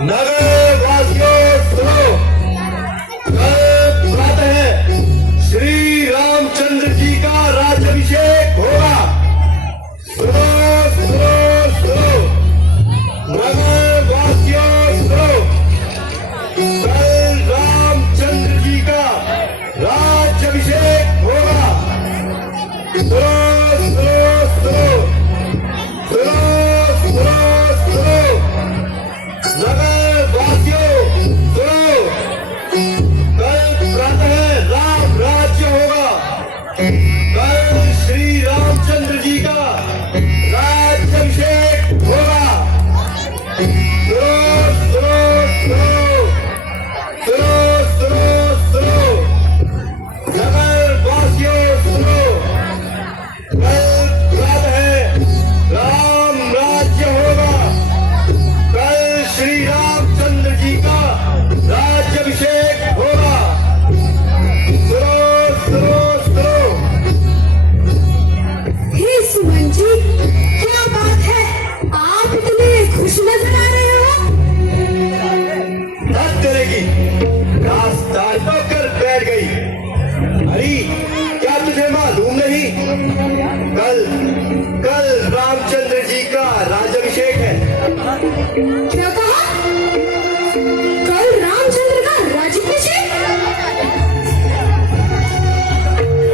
नगर वासियों सुनो, कल प्रातः श्री रामचंद्र जी का राज्याभिषेक होगा। सुनो सुनो सुनो, नगर वासियों सुनो, कल रामचंद्र जी का राज्याभिषेक होगा। सुनो सुनो सुनो, सुनो सुनो सुनो, नगर वासियों सुनो, कल प्रातः राम राज्य होगा। कल श्री रामचंद्र जी का राज्याभिषेक होगा। सुनो सुनो सुनो, सुनो सुनो सुनो, नगर वासियों सुनो, कल प्रातः राम राज्य होगा। कल श्री रामचंद्र जी का राज्याभिषेक होगा। सुनो सुनो सुनो। हे सुमन जी, क्या बात है? आप इतने खुश नजर आ रहे हो। हद करेगी, रास्तान तो कर बैठ गई। अरे क्या तुझे मालूम नहीं, कल कल रामचंद्र जी का राज्याभिषेक है। क्या कहा? कल रामचंद्र का राज्याभिषेक?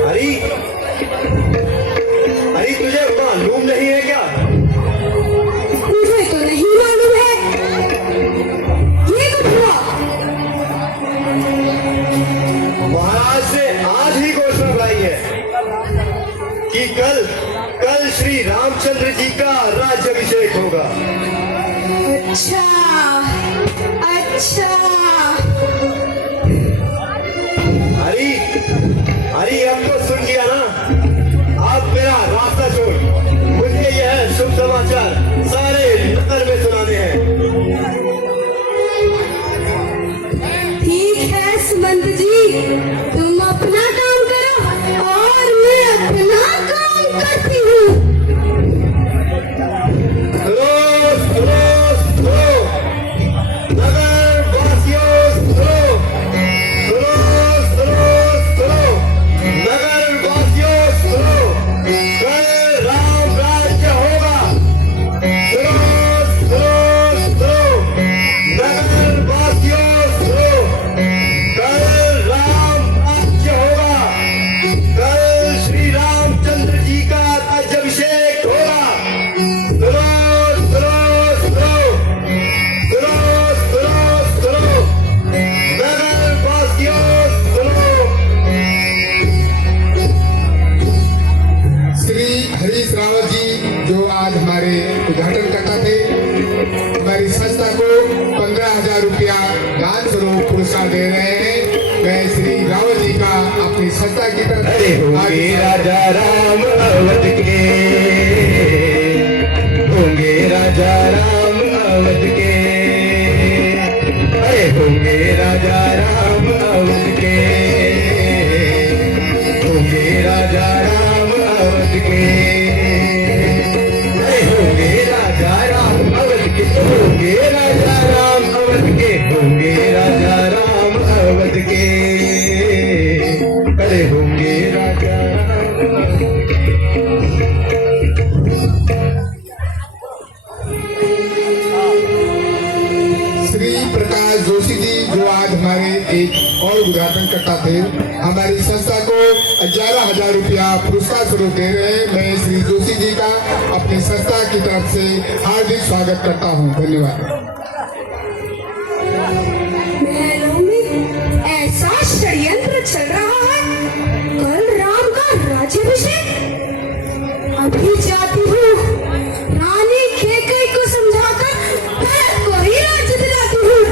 अरे अरे तुझे मालूम नहीं है क्या? मुझे तो नहीं मालूम है। ये कब हुआ? महाराज से आज ही घोषणा बुलाई है कि कल कल श्री रामचंद्र जी का राज्याभिषेक होगा। अच्छा अच्छा, अरे अरे अब तो सुन गया ना, अब मेरा रास्ता छोड़, मुझे यह शुभ समाचार सारे नगर में सुनाने हैं। ठीक है सुमंत जी, तुम अपना काम करो और मैं अपना काम करती हूँ। सुनो सुनो सुनो, नगर वासियों सुनो, सुनो सुनो सुनो, नगर वासियों सुनो, कल राम राज्य होगा। सुनो सुनो सुनो, नगर वासियों सुनो, कल राम राज्य होगा। कल श्री रामचंद्र जी का राज्याभिषेक होगा। सुनो सुनो सुनो, सुनो सुनो सुनो, नगर वासियों सुनो। श्री हरीश रावत जी जो आज हमारे उद्घाटन करता थे, हमारी संस्था को 15,000 रुपया दान स्वरूप पुरस्कार दे रहे हैं। मैं श्री रावत जी का अपनी संस्था की तरफ अरे होंगे राजा राम अवध के, होंगे राजा राम अवध के, अरे होंगे राजा राम अवध के, होंगे राजा राम अवध के, अरे होंगे राजा राम अवध के, होंगे राजा राम अवध के, होंगे राजा राम अवध के, अरे होंगे राजा राम। श्री प्रकाश जोशी जी जो आज हमारे एक और उद्घाटन करता थे, हमारी संस्था को 11,000 रुपया पुरस्कार स्वरूप दे रहे हैं। मैं श्री जोशी जी का अपनी संस्था की तरफ से हार्दिक स्वागत करता हूँ। धन्यवाद। महलों में ऐसा षड्यंत्र चल रहा है, कल राम का राज्याभिषेक। अभी जाती हूँ, रानी कैकेयी को समझाकर भरत को ही राज्य दिलाती हूँ।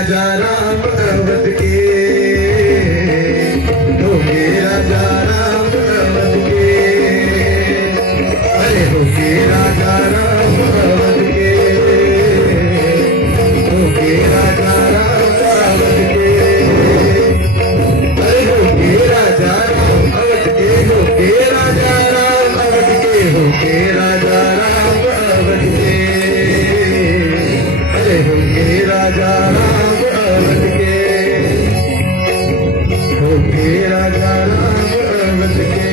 राजा राम अवध के, होके राजा राम अवध के, अरे होके राजा राम अवध के, होके राजा राम अवध के, अरे होके राजा राम अवध के, होके राजा राम अवध के, होके राजा राम अवध के, अरे होके राजा राम अवध के, होके राजा राम अवध के,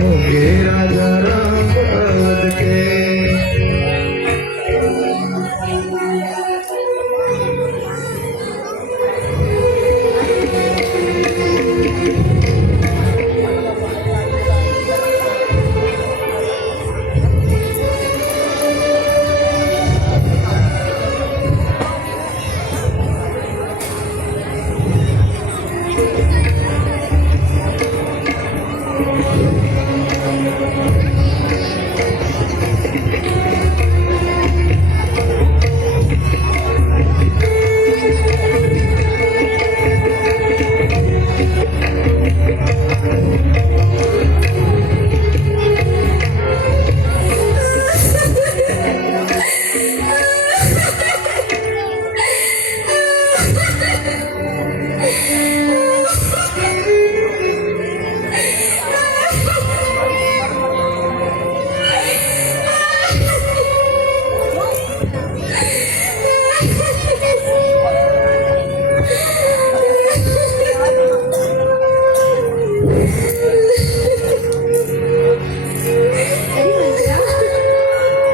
होके राजा राम अवध के।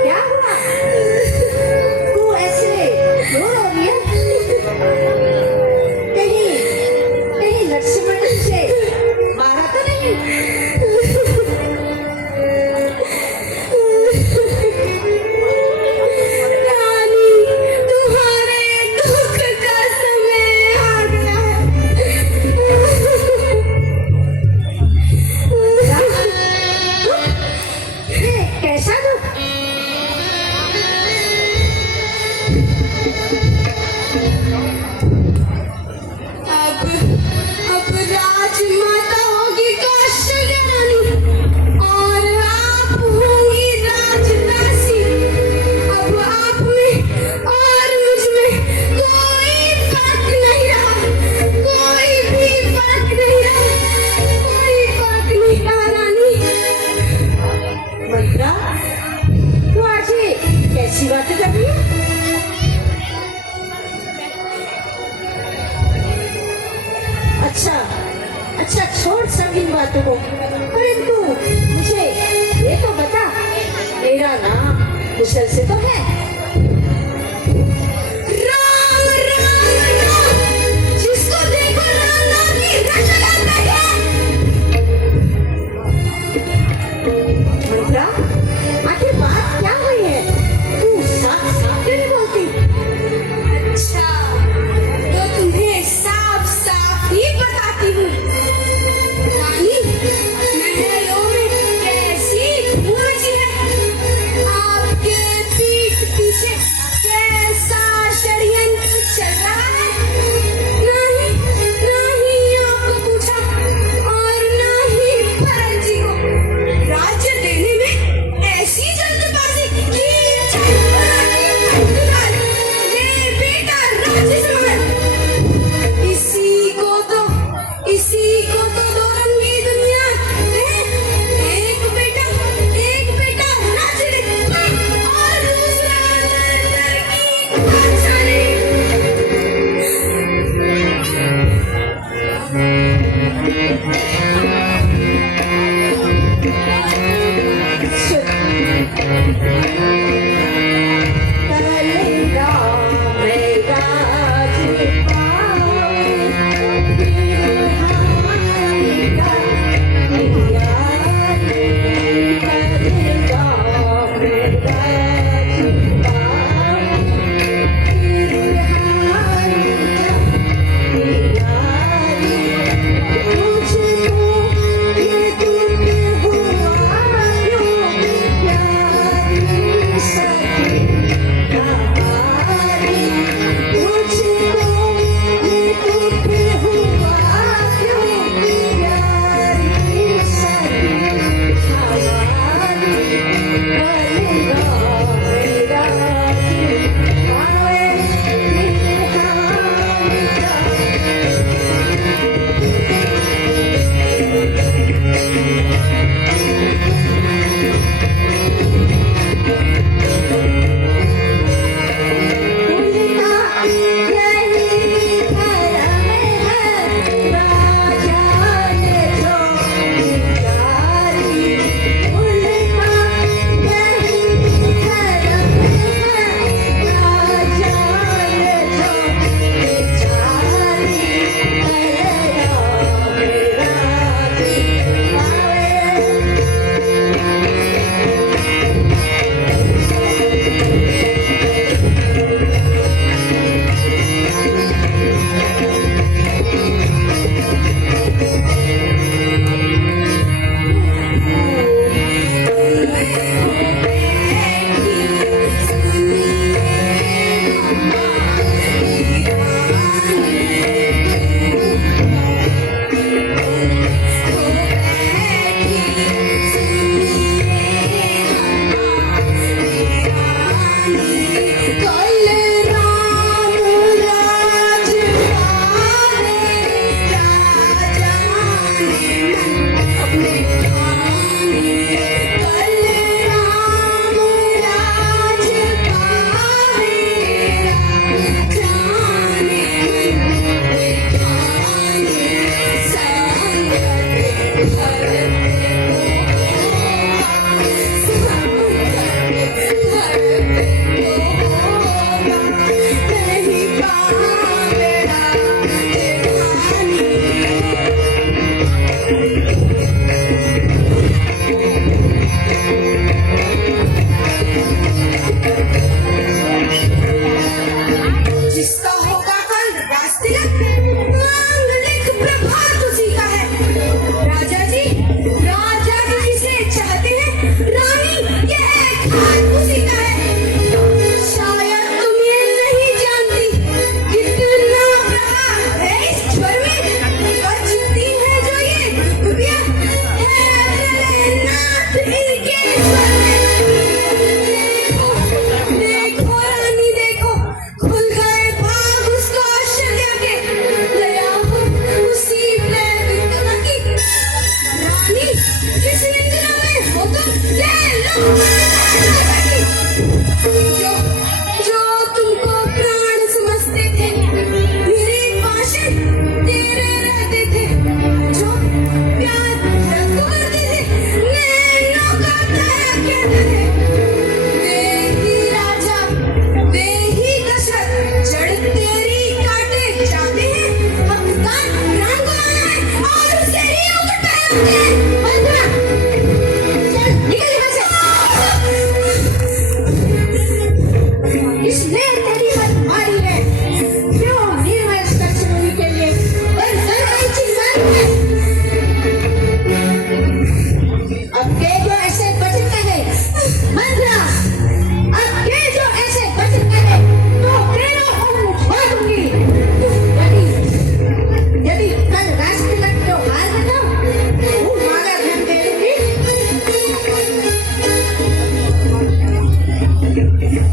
क्या हुआ? तू ऐसे रो रही है? कहीं लक्ष्मण से मारा तो नहीं? रानी, तुम्हारे दुख का समय आ गया है। कैसा दुख? अब राजमाता होगी कौशल्या रानी और आप होंगी राजदासी। अब आप में और मुझ में कोई फर्क नहीं रहा, कोई भी फर्क नहीं रहा, कोई फर्क नहीं रहा रानी। मंत्रा, तू आज ये कैसी बातें कर रही है? अच्छा छोड़ सब इन बातों को, परंतु मुझे ये तो बता, मेरा नाम कुशल से तो है? राम राम राम, जिसको देखो राम नाम की रट लगाता है। मंत्रा, आखिर बात क्या हुई है? तू साफ साफ क्यों नहीं बोलती? अच्छा, तो तुम्हें साफ साफ ही बताती हूँ रानी, महलों में कैसी धूम मची है। आपके पीठ पीछे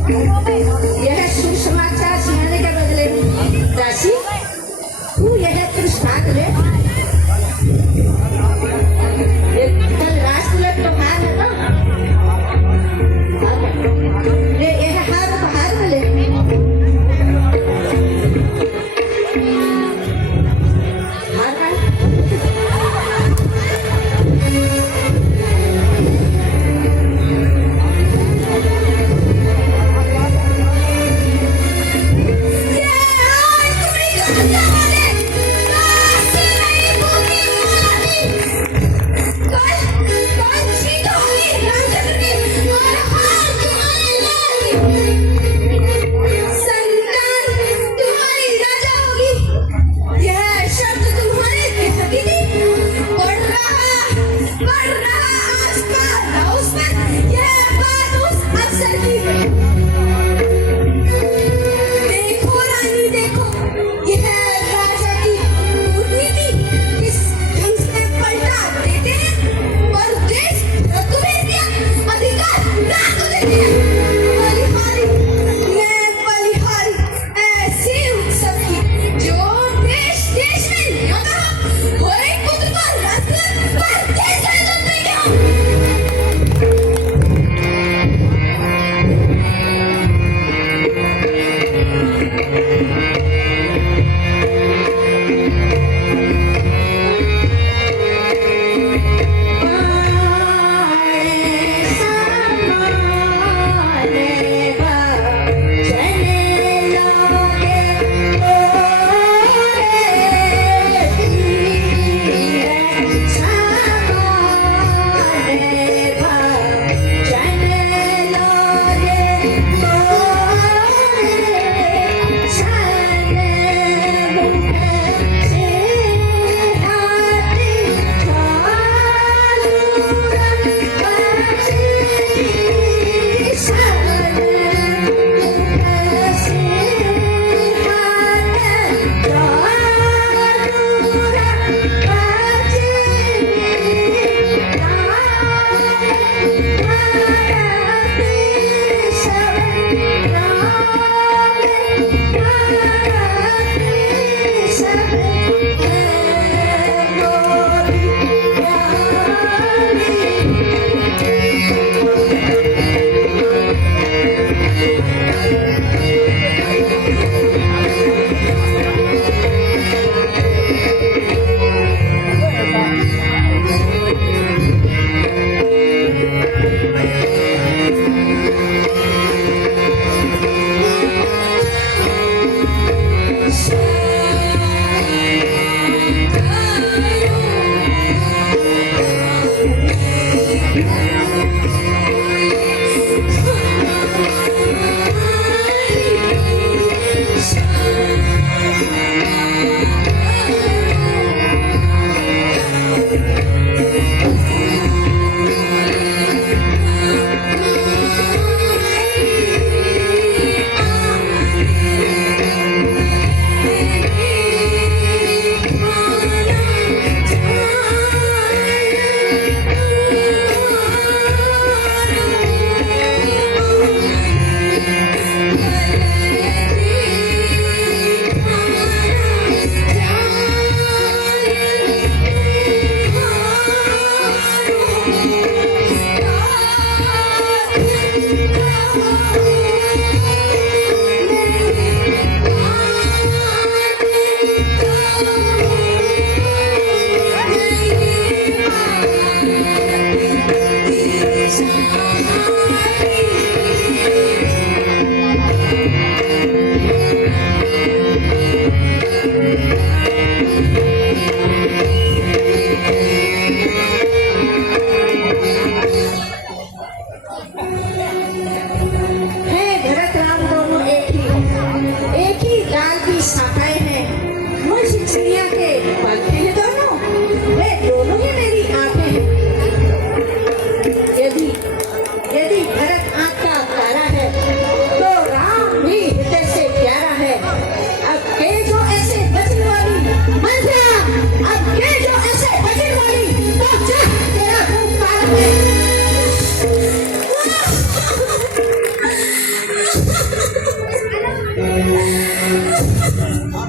यह शुभ समाचार सुनाने के बदले दासी तू यह प्रसाद ले। ये कल राजकुल त्योहार है ना, ले यह हार बाहर में ले। हार का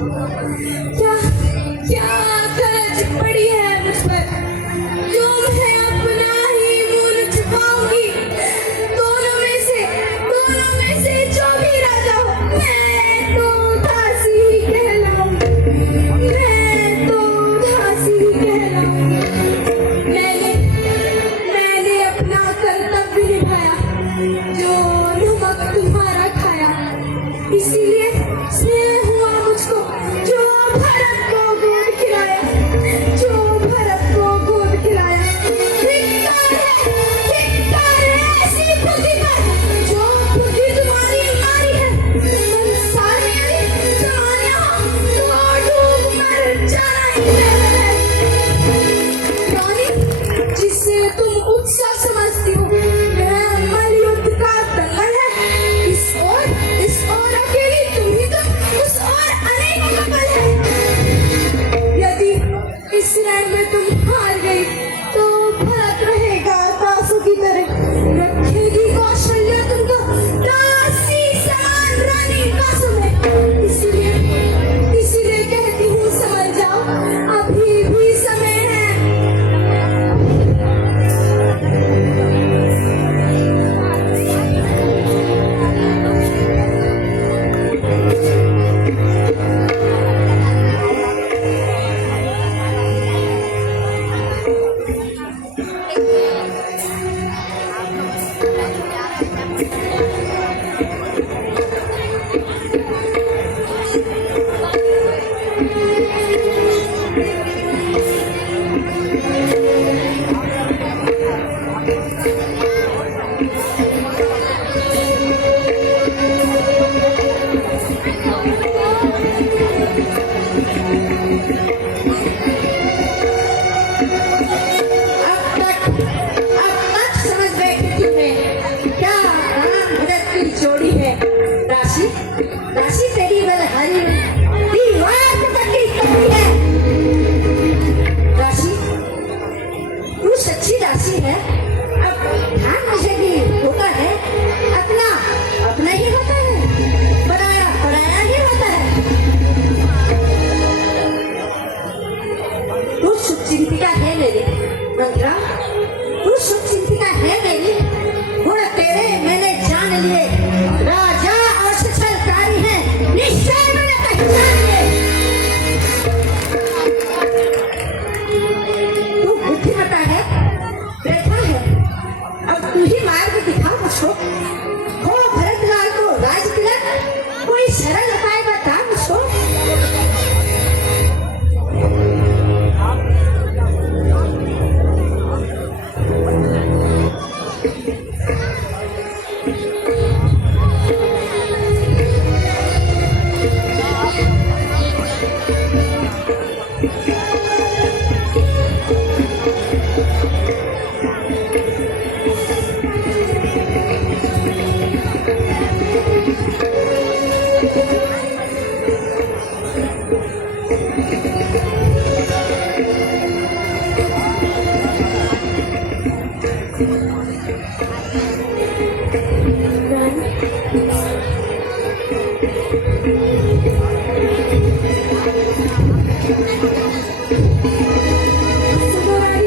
क्या क्या गरज पड़ी है मुझ पर जो मैं अपना ही मुंह छुपाऊंगी। दोनों में से जो भी राजा हो मैं तो दासी ही कहलाऊंगी। मैं तो दासी ही कहलाऊंगी। मैंने अपना कर्तव्य निभाया जो नमक तुम्हारा खाया। इसीलिए स्नेह हुआ मुझको जो भरत को गोद खिलाया। धिक्कार है ऐसी बुद्धि पर जो बुद्धि तुम्हारी मारी है। संसार में तो डूब मर जाना ही है। रानी, जिसे तुम उत्साह समझती हो वह मलयुद्ध का दंगल है। इस ओर अकेली तुम ही तुम, उस ओर अनेकों कपल है। यदि इस रण में तुम हार गई तो भरत रहेगा दासों की तरह। रखेगी कौशल्या तुमको दासी समान रानी दासों में। इसीलिए कहती हूँ समझ जाओ, अभी भी समय है। अब तक समझ बैठी तुम्हें क्या राम भरत की जोड़ी है। राशि तेरी बलहारी दीवार पे पट्टी करती है। राशि, तू सच्ची दासी है। अब ध्यान मुझे भी होता है, अपना ही होता है, पराया ही होता है। तू शुभ चिंतिका है मेरी मंत्रा, तू शुभ चिंतिका है मेरी। गुण तेरे मैंने जान लिए, राजा और सचलकारी है निश्चय मैंने पहचान लिए। तू बुद्धिमता है, बैठा है, अब तू ही मार्ग दिखा मुझको। हो भरतलाल को राज तिलक, कोई सरल उपाय बता मुझको।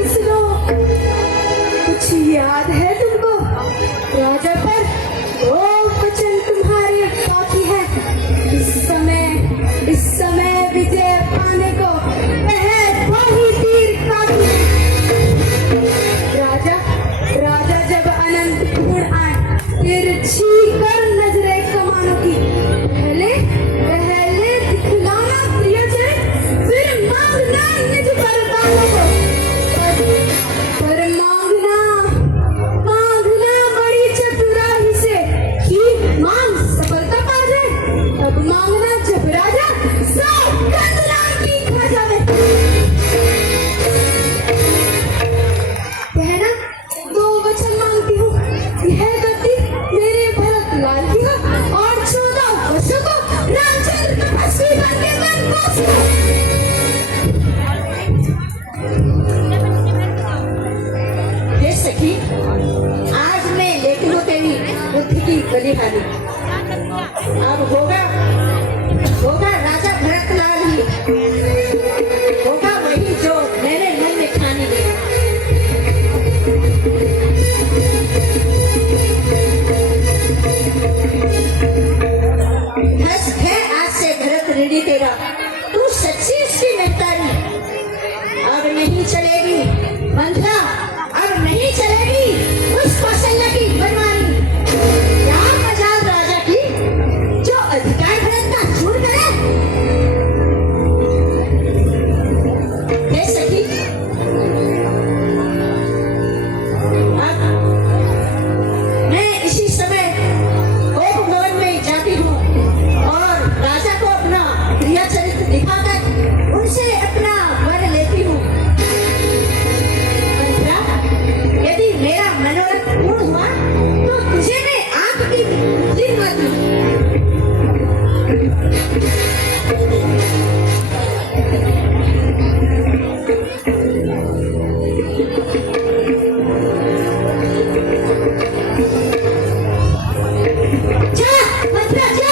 सुनो, कुछ याद है तुमको? राजा पर दो वचन तुम्हारे बाकी है। इस समय विजय पाने को वही तीर काफी है। राजा जब अनंत पूर्ण आए, तिरछी कर नजरे कमानों की। पहले दिखलाना प्रियजन, फिर मांगना निज वरदानों को। पर मांगना बड़ी चतुराई से कि मांग सफलता पा जाए। तब मांगना जब राजा सब कंदराम की खा जावे। कहना दो वचन मांगती हूँ, यह गति मेरे भरतलाल की हो और 14 वर्षों को रामचंद्र तपस्वी बन के वनवास को। ये सखी, आज मैं लेती हूँ तेरी बुद्धि की बलिहारी। अब होगा राजा भरतलाल मत। जा मथुरा जा।